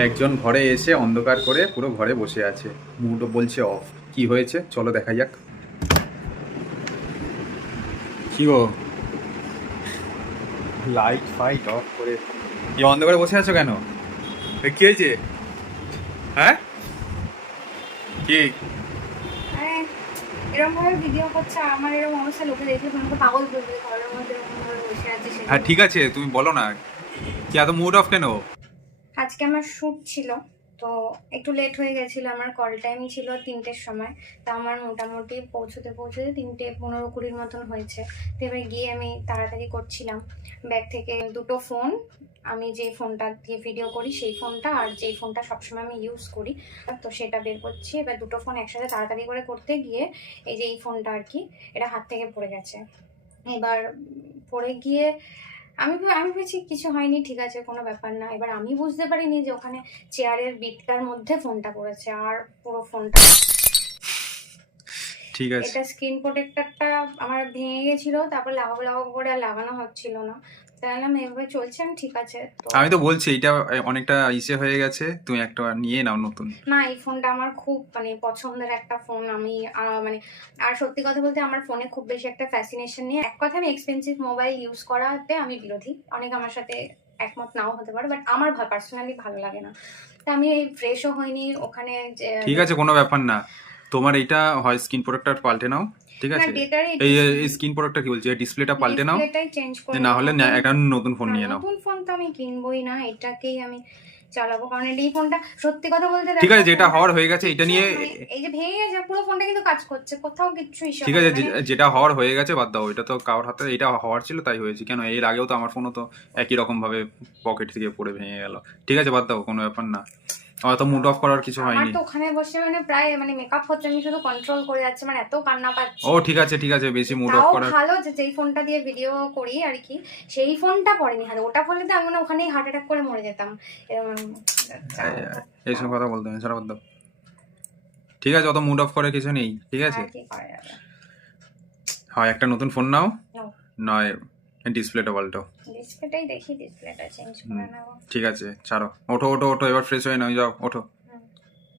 একজন ঘরে এসে অন্ধকার করে পুরো ঘরে বসে আছে, মুড বলছে অফ। কি হয়েছে চলো দেখা যাক। কি গো, লাইট ফাইট অফ করে এই অন্ধকারে বসে আছো কেন? কি হয়েছে? হ্যাঁ কি? হ্যাঁ, এরকম ভাবে ভিডিও করছে আর আমার এরকম অবস্থা, লোকে দেখলে তোমাকে পাগল বলবে ঘরের মধ্যে এরকম ভাবে বসে আছে হ্যাঁ সেজন্য। ঠিক আছে, তুমি বলো না, কি এত মুড অফ কেন? আজকে আমার শ্যুট ছিল, তো একটু লেট হয়ে গেছিল। আমার কল টাইম ছিল 3টের সময়। তো আমার মোটামুটি পৌঁছতে 3:15-20 মতন হয়েছে। তো এবার গিয়ে আমি তাড়াতাড়ি করছিলাম। ব্যাগ থেকে দুটো ফোন, আমি যে ফোনটা দিয়ে ভিডিও করি সেই ফোনটা, আর যেই ফোনটা সবসময় আমি ইউজ করি, তো সেটা বের করছি। এবার দুটো ফোন একসাথে তাড়াতাড়ি করে করতে গিয়ে এই যে এই ফোনটা আর কি, এটা হাত থেকে পড়ে গেছে। এবার পড়ে গিয়ে আমি আমি ভেবেছি কিছু হয়নি, ঠিক আছে, কোনো ব্যাপার না। এবার আমি বুঝতে পারিনি যে ওখানে চেয়ারের বিটটার মধ্যে ফোনটা পড়েছে, আর পুরো ফোনটা, ঠিক আছে, এটা স্ক্রিন প্রোটেক্টরটা আমার ভেঙে গেছিল। তারপর লাগাবো লাগাবো করে আর লাগানো হচ্ছিল না। তাহলে আমি এভাবে চলছে, আমি ঠিক আছে। তো আমি তো বলছি এটা অনেকটা ইসে হয়ে গেছে, তুমি একটা নিয়ে নাও নতুন। না, এই ফোনটা আমার খুব পছন্দের একটা ফোন। আমি আর সত্যি কথা বলতে আমার ফোনে খুব বেশি একটা ফ্যাসিনেশন নেই। এক কথা, আমি এক্সপেন্সিভ মোবাইল ইউজ করাতে আমি বিরোধী। অনেক আমার সাথে একমত নাও হতে পারে, বাট আমার পার্সোনালি ভালো লাগে না। তা আমি এই ফ্রেশও হয়নি ওখানে ঠিক আছে, কোনো ব্যাপার না। তোমার এইটা হয় স্ক্রিন প্রোটেক্টর পাল্টে নাও, ঠিক না, আছে? ডেটার এই স্ক্রিন প্রোটেক্টর কি বলছি, ডিসপ্লেটা পাল্টে নাও, ডিসপ্লেটাই চেঞ্জ করে না নেবো। হলে একটা নতুন ফোন নিয়ে নাও। নতুন ফোন তো আমি কিনবোই না, এটাকেই আমি চালাবো। কারণ এই ফোনটা সত্যি কথা বলতে ঠিক দেখো, আছে, যেটা হওয়ার হয়ে গেছে এটা নিয়ে। এই যে ভেঙে গেছে পুরো ফোনটা, কিন্তু কাজ করছে, কোথাও কিচ্ছু ইস্যু ঠিক আছে, যেটা হওয়ার হয়ে গেছে বাদ দাও, এটা তো কারোর হাতে, এটা হওয়ার ছিল তাই হয়েছে। কেন এর আগেও তো আমার ফোনও তো একই রকম ভাবে পকেট থেকে পড়ে ভেঙে গেল। ঠিক আছে বাদ দাও, কোনো ব্যাপার না, অত মুড অফ করার কিছু আমার হয়নি। তো ওখানে বসে প্রায় মেকআপ হচ্ছে, আমি শুধু কন্ট্রোল করে যাচ্ছি, এত কান্না পাচ্ছি। ও ঠিক আছে ঠিক আছে, বেশি মুড অফ তাও করার। ভালো যে যেই ফোনটা দিয়ে ভিডিও করি আর কি, সেই ফোনটা পড়েনি হাতে। ওটা পড়লে তো আমি ওখানেই হার্ট অ্যাটাক করে মরে যেতাম। এইসব কথা বলতে হবে, ছাড়া বাদ দাও। ঠিক আছে, অত মুড অফ করে কিছু নেই, ঠিক আছে? আর কি করা যাবে। হয় একটা নতুন ফোন নাও, No, নয় ডিসপ্লেটা পাল্টাও। ডিসপ্লেটাই দেখি, ডিসপ্লেটা চেঞ্জ করে নেবো। ঠিক আছে ছাড়ো, ওঠো ওঠো ওঠো, এবার ফ্রেশ হয়ে নাও, যাও ওঠো।